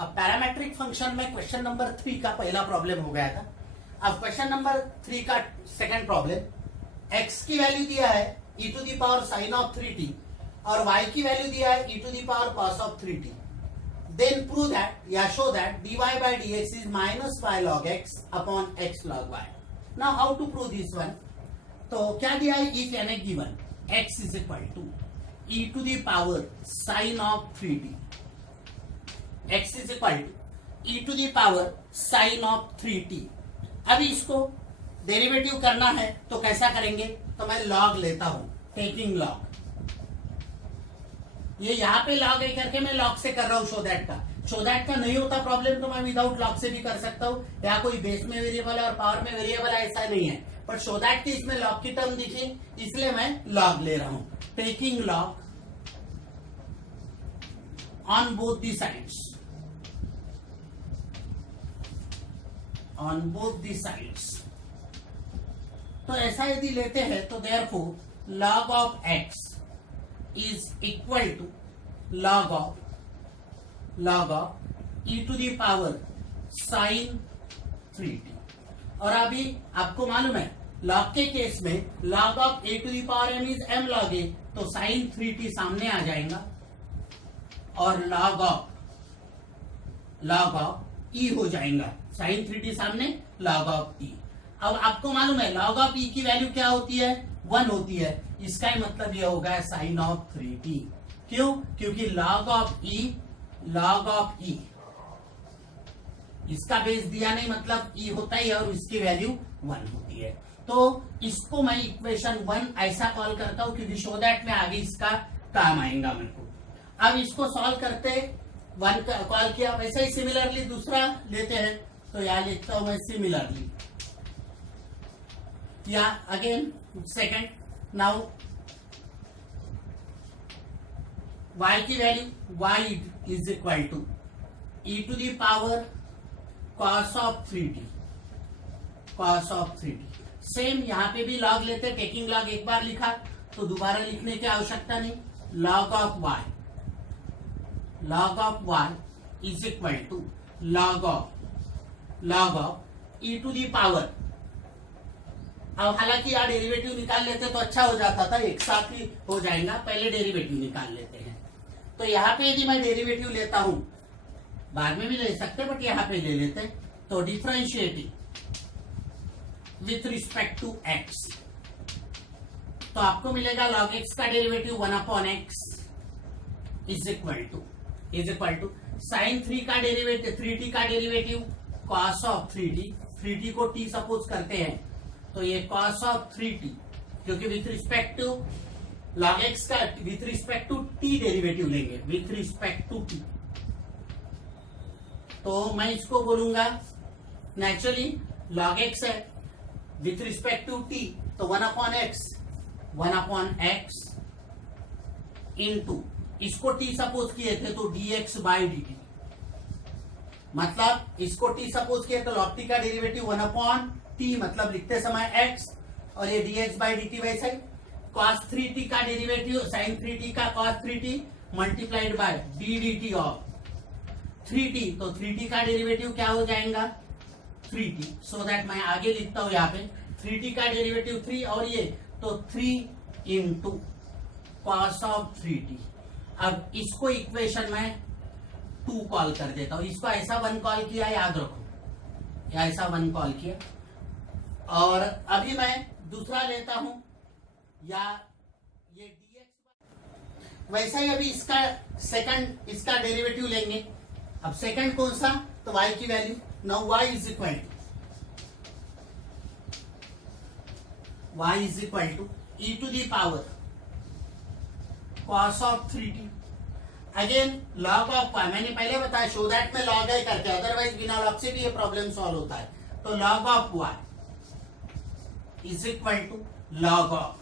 अब parametric function में question number 3 का पहला प्रॉब्लम हो गया था। अब क्वेश्चन नंबर 3 का सेकंड प्रॉब्लम, x की वैल्यू दिया है e to the power sine of 3t और y की वैल्यू दिया है e to the power cos of 3t। Then prove that या show that dy by dx is minus y log x upon x log y। Now how to prove this one? तो क्या दिया है? If an a given x is equal to e to the power sine of 3t, x is equal to e to the power sine of 3t। अब इसको derivative करना है तो कैसा करेंगे? तो मैं लॉग लेता हूं, टेकिंग लॉग। ये यहां पे लॉग है करके मैं लॉग से कर रहा हूं शो दैट का नहीं होता प्रॉब्लम तो मैं विदाउट लॉग से भी कर सकता हूं, या कोई बेस में वेरिएबल है और पावर में वेरिएबल है ऐसा नहीं है, पर शो दैट की इसमें लॉग की टर्म दिखी इसलिए मैं लॉग ले रहा हूं। Taking log on both the sides, on both the sides. तो ऐसा यदि लेते हैं तो therefore log of x is equal to log of e to the power sine 3t। और अभी आपको मालूम है log के केस में log of a to the power m is m log a, तो साइन 3t सामने आ जाएगा और log ऑफ e हो जाएगा, साइन 3t सामने log ऑफ e। अब आपको मालूम है log ऑफ e की वैल्यू क्या होती है? 1 होती है। इसका ही मतलब यह होगा साइन ऑफ 3t। क्यों? क्योंकि log ऑफ e इसका बेस दिया नहीं मतलब e होता ही है और इसकी वैल्यू 1 होती है। तो इसको मैं इक्वेशन 1 ऐसा कॉल करता हूं क्योंकि शो दैट में आगे इसका काम आएगा मेरे को। अब इसको सॉल्व करते 1 कॉल किया, वैसे ही सिमिलरली दूसरा लेते हैं तो यहां लिखता हूं मैं सिमिलरली, या अगेन सेकंड। नाउ y की value y is equal to e to the power cos of 3t, cos of 3t। Same यहां पे भी लॉग लेते, टेकिंग लॉग एक बार लिखा तो दोबारा लिखने की आवश्यकता नहीं। log of y is equal to log of e to the power. अब हालांकि यार डेरिवेटिव निकाल लेते तो अच्छा हो जाता था, एक साथ ही हो जाएगा, पहले डेरिवेटिव निकाल लेते हैं। तो यहाँ पे यदि मैं डेरिवेटिव लेता हूं, बाद में भी ले सकते बट यहाँ पे ले लेते, तो differentiating with respect to x, तो आपको मिलेगा log x का derivative 1 upon x is equal to sine 3 का डेरिवेटिव 3t का डेरिवेटिव cos ऑफ 3t को t सपोज करते हैं तो ये cos ऑफ 3t, क्योंकि with respect to log x का with respect to t derivative लेंगे, विथ रिस्पेक्ट टू t। तो मैं इसको बोलूंगा नेचुरली log x है विथ रिस्पेक्ट टू t, तो 1 अपॉन x इनटू इसको t सपोज किए थे तो dx बाई dt, मतलब इसको t सपोज किए तो log t का डेरिवेटिव 1 अपॉन t मतलब लिखते समय x, और ये dx बाई dt वैसे ही cos 3t का डेरिवेटिव sin 3t का cos 3t multiplied by d dt of 3t, तो 3t का डेरिवेटिव क्या हो जाएगा? 3t। सो दैट मैं आगे लिखता हूं यहाँ पे 3t का डेरिवेटिव 3 और ये तो 3 इंटू cos ऑफ 3t। अब इसको इक्वेशन में 2 कॉल कर देता हूं, इसको ऐसा 1 कॉल किया, याद रखो, या ऐसा 1 कॉल किया। और अभी मैं दूसरा लेता हूं, या ये dx, वैसा ही अभी इसका सेकंड इसका डेरिवेटिव लेंगे। अब सेकंड कौन सा? तो y की value, now y is equal to e to the power cos of 3t। Again log of y, मैंने पहले बताया शो दैट में log है करके, अदरवाइज बिना log से भी ये प्रॉब्लम सॉल्व होता है। तो log of y is equal to log of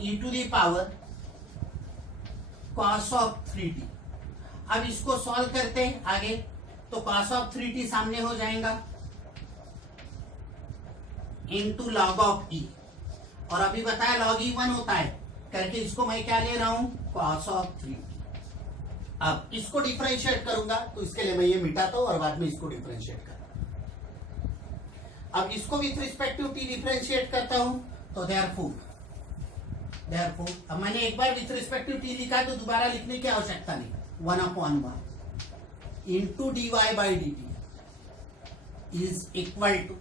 e to the power cos of 3t। अब इसको सॉल्व करते हैं आगे, तो cos ऑफ 3t सामने हो जाएगा इनटू log ऑफ e, और अभी बताया log e 1 होता है करके इसको मैं क्या ले रहा हूं? cos of 3t। अब इसको डिफरेंशिएट करूंगा तो इसके लिए मैं ये मिटाता हूं और बाद में इसको डिफरेंशिएट करूंगा। अब इसको with respect to t differentiate करता हूं तो देयरफॉर अब मैंने एक बार विथ रिस्पेक्ट टू टी लिखा तो दोबारा लिखने की आवश्यकता नहीं। 1/1 into dy by d t is equal to,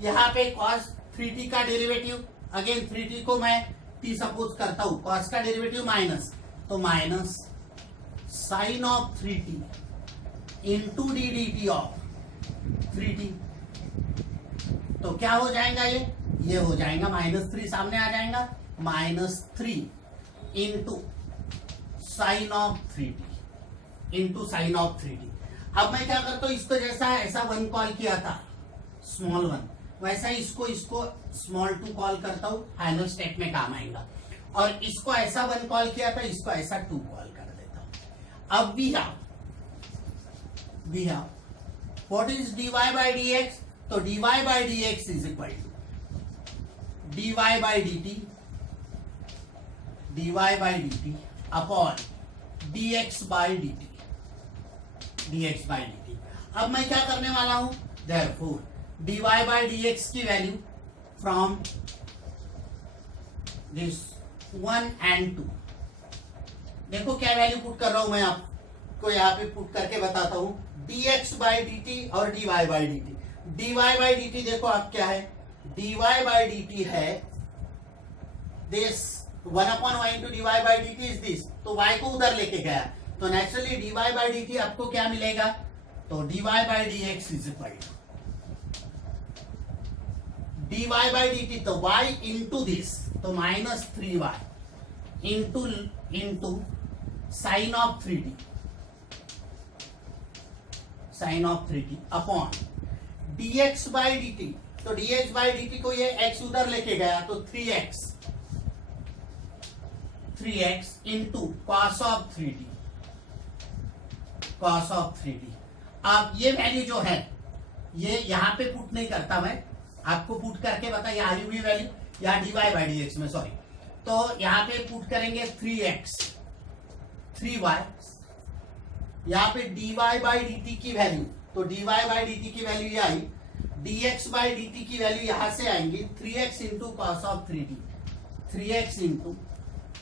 यहां पे cos 3t का डेरिवेटिव, अगेन 3t को मैं t सपोज करता हूं, cos का डेरिवेटिव माइनस, तो minus sine of 3t into d d t of 3t। तो क्या हो जाएगा, ये हो जाएगा -3 सामने आ जाएगा, -3 into sine of 3t into sine of 3t। अब मैं क्या करता हूं, इसको जैसा ऐसा 1 कॉल किया था स्मॉल 1, वैसा इसको स्मॉल 2 कॉल करता हूं, फाइनल स्टेप में काम आएगा। और इसको ऐसा 1 कॉल किया था, इसको ऐसा 2 कॉल कर देता हूं। अब we have what is dy by dx, तो dy by dx is equal to dy by dt upon dx by dt। अब मैं क्या करने वाला हूं, देयरफॉर dy बाई dx की वैल्यू फ्रॉम दिस 1 and 2, देखो क्या वैल्यू पुट कर रहा हूं मैं आपको यहां पे पुट करके बताता हूं, dx बाई dt और dy by dt। dy by dt देखो आप क्या है, dy बाई dt है this 1/y into dy by dt is this, तो y को उधर लेके गया तो नेचुरली dy बाई dt आपको क्या मिलेगा, तो dy by dx is equal to dy by dt, तो y इंटू दिस, तो -3y into sine of 3t upon dx by dt, तो dx बाई dt को ये x उधर लेके गया तो 3x into cos of 3t। अब ये वैल्यू जो है ये यहां पे पुट नहीं करता मैं, आपको पुट करके बता, ये आई हुई वैल्यू या dy बाई dx में, सॉरी, तो यहां पे पुट करेंगे 3x 3y, यहां पे dy बाई dt की वैल्यू, तो dy बाई dt की वैल्यू ये आई, dx बाई dt की वैल्यू यहां से आएंगी 3x into cos of 3t, 3x into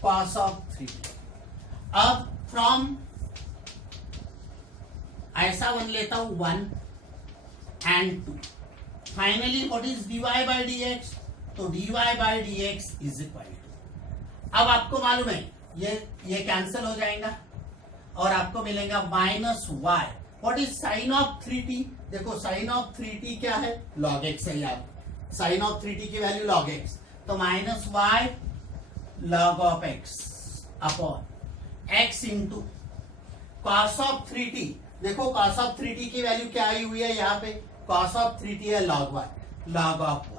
cos of 3t। अब फ्रॉम ऐसा 1 लेता हूं 1 and 2, finally what is dy by dx, तो dy by dx is equal to, अब आपको मालूम है ये कैंसिल हो जाएगा और आपको मिलेगा -y। What is sign of 3t, देखो साइन ऑफ 3t क्या है, log x है, यार साइन ऑफ 3t की वैल्यू log x, तो -y log of x upon x into cos of 3t, देखो cos ऑफ 3t की वैल्यू क्या आई हुई है यहाँ पे, cos ऑफ 3t है log y, log of y।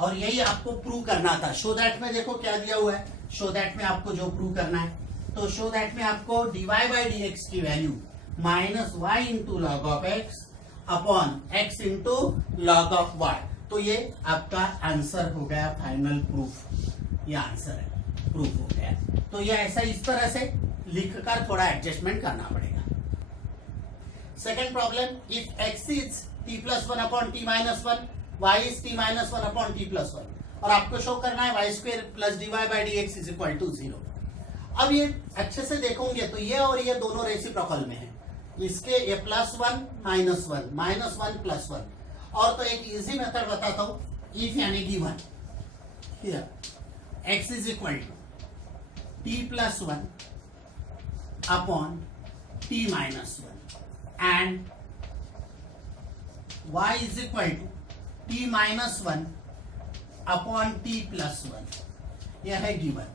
और यही आपको प्रूव करना था, शो दैट में देखो क्या दिया हुआ है, शो दैट में आपको जो प्रूव करना है, तो शो दैट में आपको dy बाई dx की value -y into log of x upon x into log of y, तो ये आपका आंसर हो गया, फाइनल प्रूफ, ये आंसर है, प्रूफ हो गया। तो ये ऐसा इस तरह से लिखकर थोड़ा एडजस्टमेंट करना पड़ेगा। Second problem, if x is t plus 1 upon t minus 1, y is t minus 1 upon t plus 1, और आपको शो करना है y square plus dy by dx is equal to 0। अब ये अच्छे से देखोगे तो ये और ये दोनों रेसिप्रोकल में है, इसके ये +1 -1 -1 +1, और तो एक इजी मेथड बताता हूं, इफ यानी given here x is equal to t plus 1 upon t minus 1 and y is equal to t minus 1 upon t plus 1, यह है गिवन।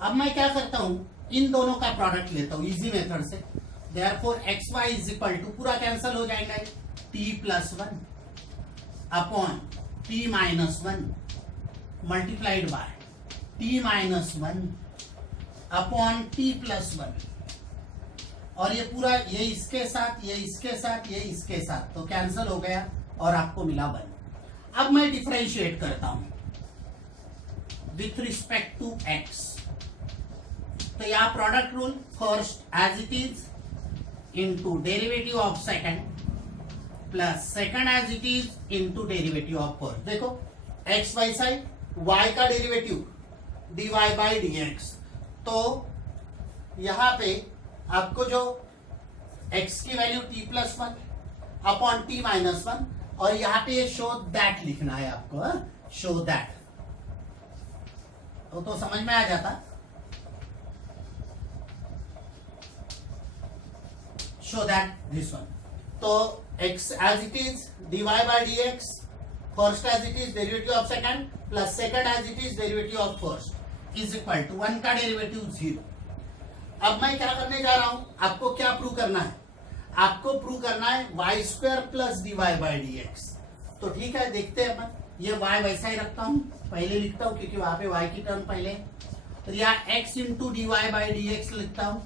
अब मैं क्या करता हूं, इन दोनों का प्रोडक्ट लेता हूं इजी मेथड से, therefore xy is equal to, पूरा कैंसिल हो जाएगा, t plus 1 upon t minus 1 multiplied by t minus 1 upon t plus 1, और ये पूरा ये इसके साथ, ये इसके साथ, ये इसके साथ, तो कैंसिल हो गया और आपको मिला 1। अब मैं डिफरेंशिएट करता हूं विथ रिस्पेक्ट टू x, तो यहाँ product rule, first as it is into derivative of second plus second as it is into derivative of first. देखो एक्स वाई साइड, वाई का डेरिवेटिव dy बाई dx, तो यहां पे आपको जो x की value t plus one upon t minus one, और यहां पे ये शो दैट लिखना है आपको, शो दैट, तो समझ में आ जाता, शो दैट दिस वन। तो x as it is dy by dx, first as it is derivative of second plus second as it is derivative of first is equal to one का derivative 0। अब मैं क्या करने जा रहा हूं, आपको क्या प्रूव करना है, आपको प्रूव करना है y square plus dy by dx। तो ठीक है, देखते हैं अपन, ये y वैसा ही रखता हूं, पहले लिखता हूं क्योंकि वहां पे y की टर्म पहले, तो यहाँ x into dy by dx लिखता हूं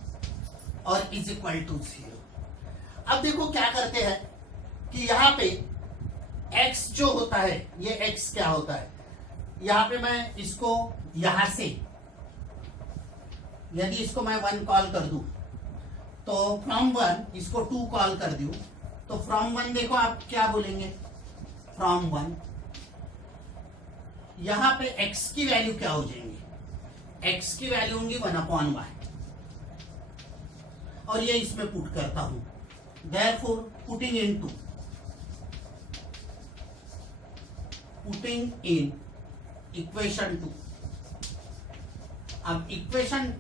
और इज इक्वल टू 0। अब देखो क्या करते हैं कि यहाँ पे x जो होता है, ये x क्या होता है, यहाँ पे मैं इसको यहां से यदि इसको मैं 1 कॉल कर दूं, तो फ्रॉम 1 इसको 2 कॉल कर दूं, तो फ्रॉम 1 देखो आप क्या बोलेंगे, फ्रॉम 1 यहां पे x की वैल्यू क्या हो जाएंगे, x की वैल्यू होंगी 1/y, और ये इसमें पुट करता हूं, therefore putting in इक्वेशन 2। अब इक्वेशन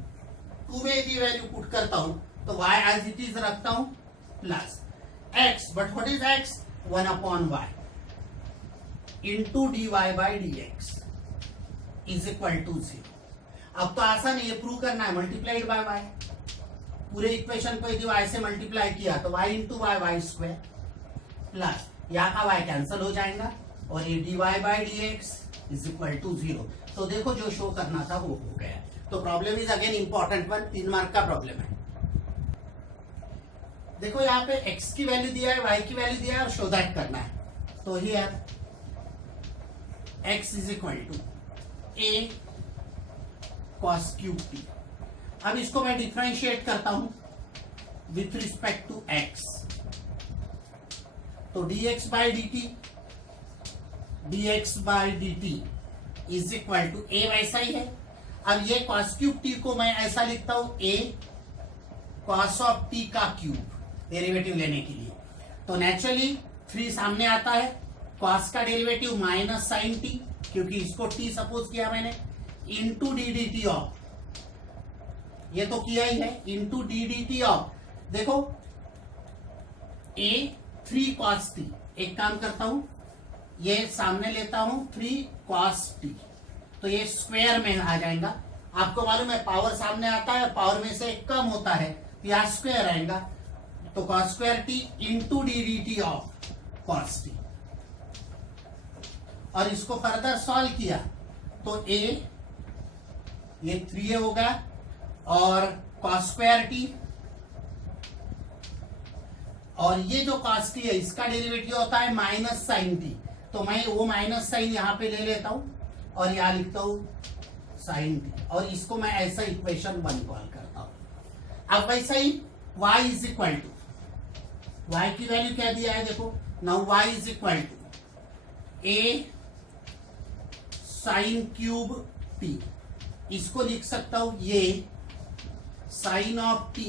2 में यदि वैल्यू पुट करता हूं तो y एज इट इज रखता हूं plus x, but what is x, 1/y into dy by dx is equal to 0। अब तो आसान है, ये प्रूव करना है, मल्टीप्लाइड बाय y, पूरे इक्वेशन को यदि y से मल्टीप्लाई किया तो y into y square plus यहाँ का y कैंसिल हो जाएगा और ये dy by dx is equal to 0। तो देखो जो शो करना था वो हो गया। तो problem is again important one, 3 mark का प्रॉब्लम है। देखो यहाँ पे x की वैल्यू दिया है, y की वैल्यू दिया है और शो दैट करना है। तो here x is equal to a cos cube t। अब इसको मैं डिफरेंशिएट करता हूं विथ रिस्पेक्ट टू x, तो dx by dt is equal to a, वैसा ही है। अब ये cos क्यूब t को मैं ऐसा लिखता हूं a cos ऑफ t का क्यूब, डेरिवेटिव लेने के लिए। तो नेचुरली 3 सामने आता है, cos का डेरिवेटिव माइनस साइन t, क्योंकि इसको t सपोज किया मैंने, into d d t of, ये तो किया ही है, into d d t of, देखो a 3 cos t, एक काम करता हूं, ये सामने लेता हूं 3 cos t, तो ये स्क्वायर में आ जाएगा। आपको मालूम है पावर सामने आता है, पावर में से कम होता है, यहाँ स्क्वायर आएगा, तो cos square t into d d t of cos t, और इसको फर्दर सॉल्व किया तो a ये 3a होगा और cos स्क्वायर t, और ये जो cos t है इसका डेरिवेटिव होता है माइनस साइन t, तो मैं वो माइनस साइन यहां पे ले लेता हूं और यहां लिखता हूं साइन t, और इसको मैं ऐसा इक्वेशन 1 कॉल करता हूं। अब वैसा ही y is equal to, y की वैल्यू क्या दिया है देखो, now y is equal to a sine cube t, इसको लिख सकता हूं ये साइन ऑफ t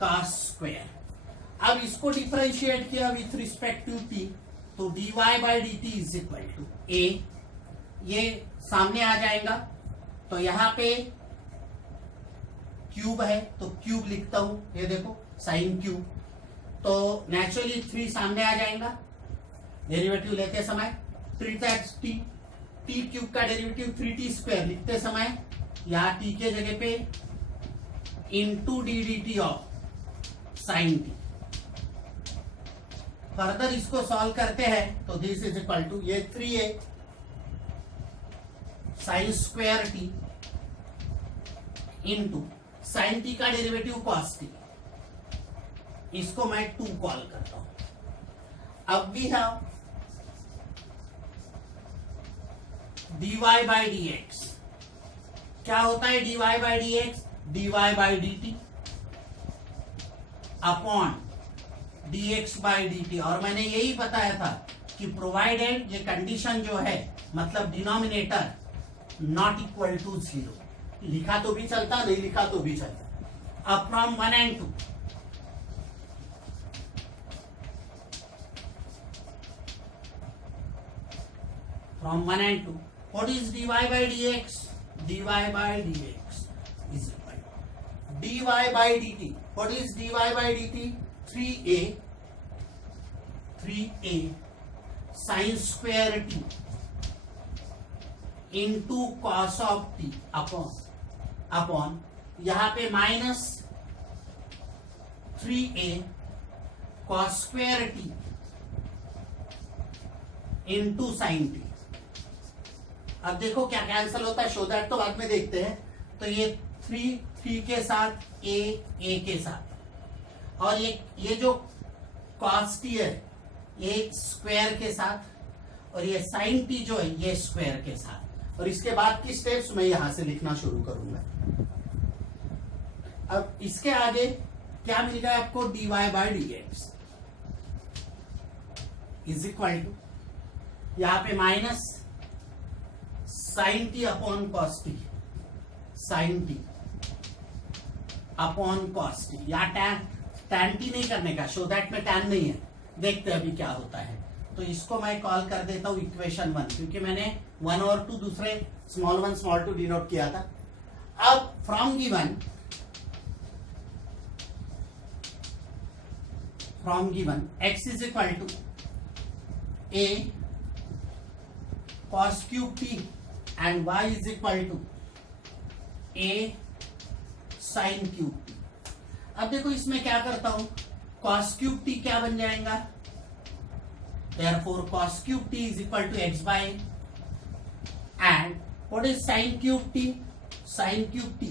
का स्क्वायर। अब इसको डिफरेंशिएट किया विथ रिस्पेक्ट टू t, तो dy by d t is equal to a, ये सामने आ जाएगा, तो यहां पे क्यूब है तो क्यूब लिखता हूं, ये देखो साइन क्यूब, तो नेचुरली 3 सामने आ जाएगा, डेरिवेटिव लेते समय ट्रीट दैट टी क्यूब का डेरिवेटिव 3t स्क्वायर लिखते समय यहां t के जगह पे into d d t of sine t. Further इसको सॉल्व करते हैं तो दिस इज इक्वल टू ये 3a sine square t into sine t का डेरिवेटिव कॉस टी, इसको मैं 2 कॉल करता हूं। अब we have dy by dx, क्या होता है dy by dx, dy by d T upon dx by d T. और मैंने यही बताया था कि प्रोवाइडेड ये कंडीशन जो है मतलब डिनोमिनेटर नॉट इक्वल टू 0, लिखा तो भी चलता, नहीं लिखा तो भी चलता। अब from 1 and 2 from 1 and 2, what is dy by dx? dy by dx is equal to dy by dt. What is dy by dt? 3a sin square t into cos of t upon यहां पे minus 3a cos square t into sin t। अब देखो क्या cancel होता है, show that तो बाद में देखते हैं। तो ये 3 के साथ a के साथ, और ये जो cos t है ये स्क्वायर के साथ, और ये sin t जो है ये स्क्वायर के साथ। और इसके बाद की स्टेप्स मैं यहां से लिखना शुरू करूंगा। अब इसके आगे क्या मिलेगा आपको? dy by d x is equal to यहां पे minus sine t upon cos t, sine t upon cos t. या टैन टी नहीं करने का, शो दैट में टैन नहीं है, देखते हैं अभी क्या होता है। तो इसको मैं कॉल कर देता हूं इक्वेशन 1, क्योंकि मैंने 1 और 2 दूसरे स्मॉल 1 स्मॉल 2 डिनोट किया था। अब from given x is equal to a cos cube t and y is equal to a sin cube t। अब देखो इसमें क्या करता हूं, cos क्यूब t क्या बन जाएगा? Therefore cos cube t is equal to x by a, and what is sin cube t? Sin cube t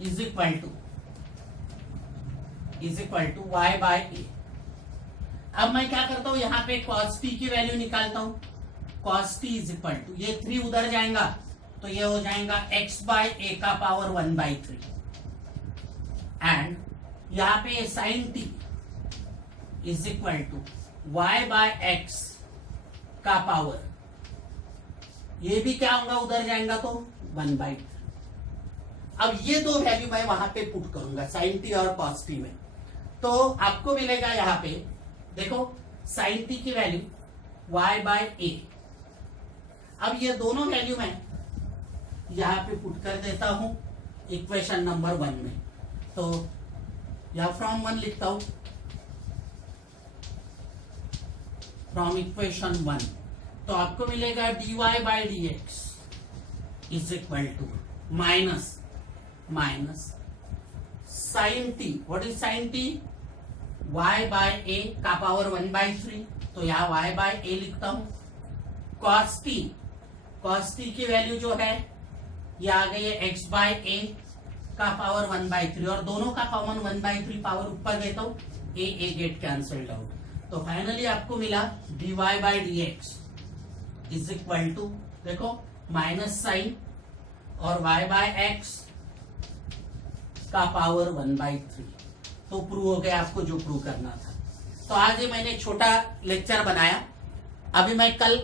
is equal to y by a। अब मैं क्या करता हूं, यहां पे cos t की वैल्यू निकालता हूं। cos t is equal to ये 3 उधर जाएगा तो ये हो जाएगा x by a का पावर 1/3, एंड यहां पे sin t is equal to y by x का पावर, ये भी क्या होगा, उधर जाएगा तो 1/3। अब ये दो वैल्यू मैं वहां पे पुट करूंगा sin t और cos t में, तो आपको मिलेगा यहां पे देखो sin t की वैल्यू y by a। अब ये दोनों वैल्यू मैं यहां पे पुट कर देता हूं इक्वेशन नंबर 1 में। तो यहां फ्रॉम 1 लिखता हूं, फ्रॉम इक्वेशन 1, तो आपको मिलेगा dy by d x is equal to minus sine t. What is sine t? y by a का पावर 1/3, तो यहां y बाय a लिखता हूं। cos t की वैल्यू जो है ये आ गई है x बाय a का पावर 1/3, और दोनों का कॉमन 1/3 पावर ऊपर देता हूं, a गेट कैंसल्ड आउट। तो फाइनली आपको मिला dy by d x is equal to देखो माइनस साइन और y बाय एक्स का पावर 1/3। तो प्रूव हो गया आपको जो प्रूव करना था। तो आज ये मैंने एक छोटा लेक्चर बनाया, अभी मैं कल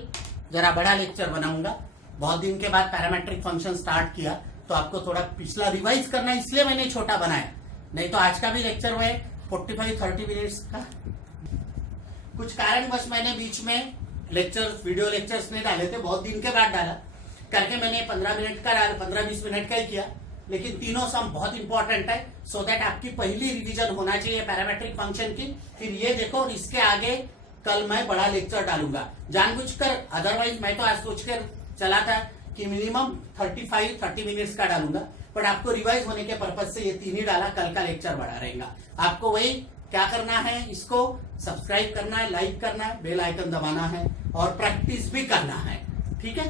जरा बड़ा लेक्चर बनाऊंगा। बहुत दिन के बाद पैरामेट्रिक फंक्शन स्टार्ट किया तो आपको थोड़ा पिछला रिवाइज करना, इसलिए मैंने छोटा बनाया, नहीं तो आज का भी लेक्चर हुए 45-30 मिनट्स का। कुछ कारणवश मैंने बीच में वीडियो लेक्चर्स नहीं डाले थे, बहुत दिन के बाद डाला करके मैंने 15 मिनट का डाला, 15-20 मिनट का ही किया, लेकिन तीनों सम बहुत इंपॉर्टेंट है, सो दैट आपकी पहली रिवीजन होना चाहिए पैरामेट्रिक फंक्शन की। फिर ये देखो, और इसके आगे कल मैं बड़ा लेक्चर डालूंगा जानबूझकर, अदरवाइज मैं तो आज सोचकर चला था कि मिनिमम 35-30 मिनट्स का डालूंगा, बट आपको रिवाइज होने के पर्पज से ये 3 ही डाला। कल का लेक्चर बड़ा रहेगा। आपको वही क्या करना है, इसको सब्सक्राइब करना है, लाइक करना है, बेल आइकन दबाना है और प्रैक्टिस भी करना है, ठीक है।